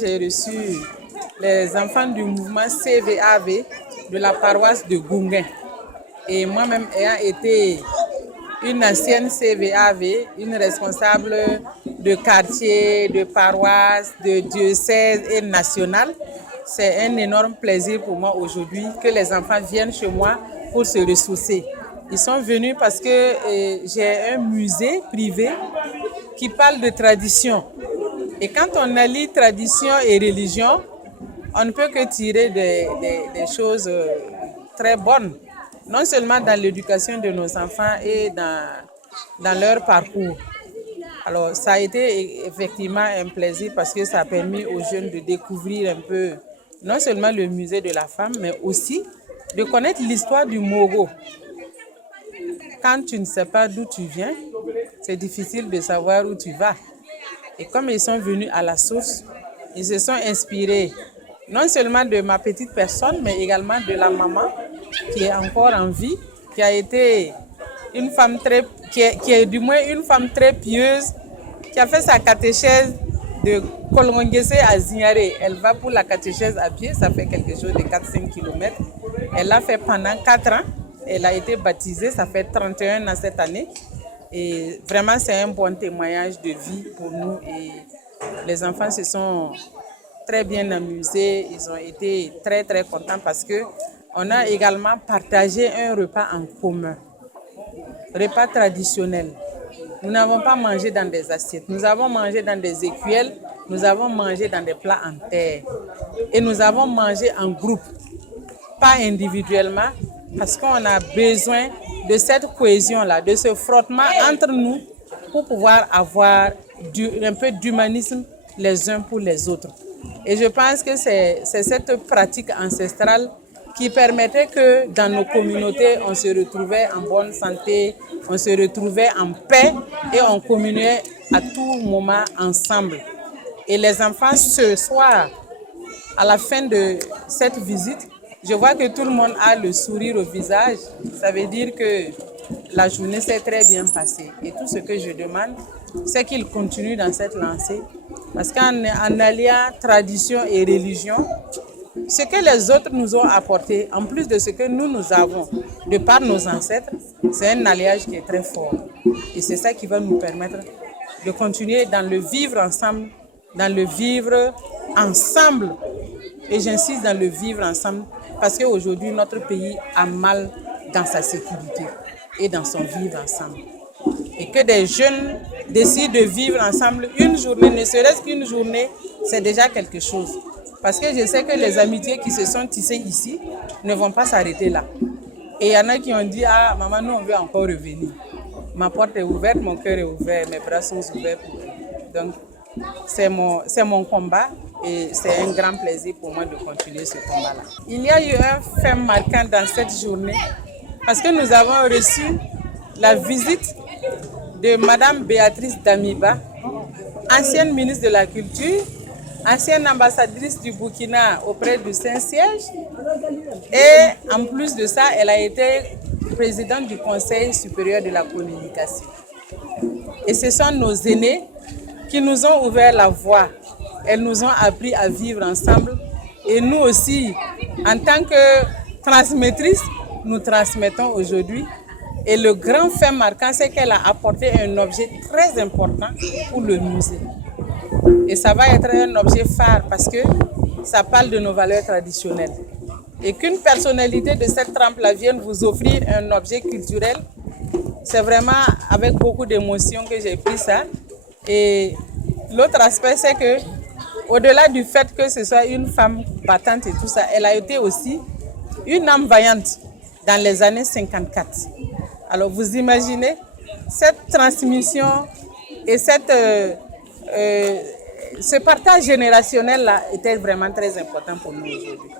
J'ai reçu les enfants du mouvement CVAV de la paroisse de Gounguin. Et moi-même ayant été une ancienne CVAV, une responsable de quartier, de paroisse, de diocèse et nationale, c'est un énorme plaisir pour moi aujourd'hui que les enfants viennent chez moi pour se ressourcer. Ils sont venus parce que j'ai un musée privé qui parle de tradition. Et quand on allie tradition et religion, on ne peut que tirer des choses très bonnes, non seulement dans l'éducation de nos enfants et dans leur parcours. Alors, ça a été effectivement un plaisir parce que ça a permis aux jeunes de découvrir un peu, non seulement le musée de la femme, mais aussi de connaître l'histoire du Mogo. Quand tu ne sais pas d'où tu viens, c'est difficile de savoir où tu vas. Et comme ils sont venus à la source, ils se sont inspirés non seulement de ma petite personne, mais également de la maman qui est encore en vie, qui a été une femme qui est du moins une femme très pieuse, qui a fait sa catéchèse de Kolongese à Zignaré. Elle va pour la catéchèse à pied, ça fait quelque chose de 4-5 km. Elle l'a fait pendant 4 ans. Elle a été baptisée, ça fait 31 ans cette année. Et vraiment, c'est un bon témoignage de vie pour nous. Et les enfants se sont très bien amusés. Ils ont été très, très contents parce qu'on a également partagé un repas en commun. Repas traditionnel. Nous n'avons pas mangé dans des assiettes. Nous avons mangé dans des écuelles. Nous avons mangé dans des plats en terre. Et nous avons mangé en groupe, pas individuellement, parce qu'on a besoin de cette cohésion-là, de ce frottement entre nous pour pouvoir avoir un peu d'humanisme les uns pour les autres. Et je pense que c'est cette pratique ancestrale qui permettait que dans nos communautés, on se retrouvait en bonne santé, on se retrouvait en paix et on communiait à tout moment ensemble. Et les enfants, ce soir, à la fin de cette visite, je vois que tout le monde a le sourire au visage. Ça veut dire que la journée s'est très bien passée. Et tout ce que je demande, c'est qu'ils continuent dans cette lancée. Parce qu'en alliant tradition et religion, ce que les autres nous ont apporté, en plus de ce que nous avons, de par nos ancêtres, c'est un alliage qui est très fort. Et c'est ça qui va nous permettre de continuer dans le vivre ensemble, dans le vivre ensemble. Et j'insiste dans le vivre ensemble parce qu'aujourd'hui, notre pays a mal dans sa sécurité et dans son vivre ensemble. Et que des jeunes décident de vivre ensemble une journée, ne serait-ce qu'une journée, c'est déjà quelque chose. Parce que je sais que les amitiés qui se sont tissées ici ne vont pas s'arrêter là. Et il y en a qui ont dit, ah maman, nous on veut encore revenir. Ma porte est ouverte, mon cœur est ouvert, mes bras sont ouverts pour vous. Donc, c'est mon combat et c'est un grand plaisir pour moi de continuer ce combat-là. Il y a eu un fait marquant dans cette journée parce que nous avons reçu la visite de Madame Béatrice Damiba, ancienne ministre de la Culture, ancienne ambassadrice du Burkina auprès du Saint-Siège. Et en plus de ça, elle a été présidente du Conseil supérieur de la communication. Et ce sont nos aînés qui nous ont ouvert la voie. Elles nous ont appris à vivre ensemble. Et nous aussi, en tant que transmettrices, nous transmettons aujourd'hui. Et le grand fait marquant, c'est qu'elle a apporté un objet très important pour le musée. Et ça va être un objet phare parce que ça parle de nos valeurs traditionnelles. Et qu'une personnalité de cette trempe-là vienne vous offrir un objet culturel, c'est vraiment avec beaucoup d'émotion que j'ai pris ça. Et l'autre aspect, c'est que, au-delà du fait que ce soit une femme battante et tout ça, elle a été aussi une âme vaillante dans les années 54. Alors vous imaginez, cette transmission et ce partage générationnel-là était vraiment très important pour nous aujourd'hui.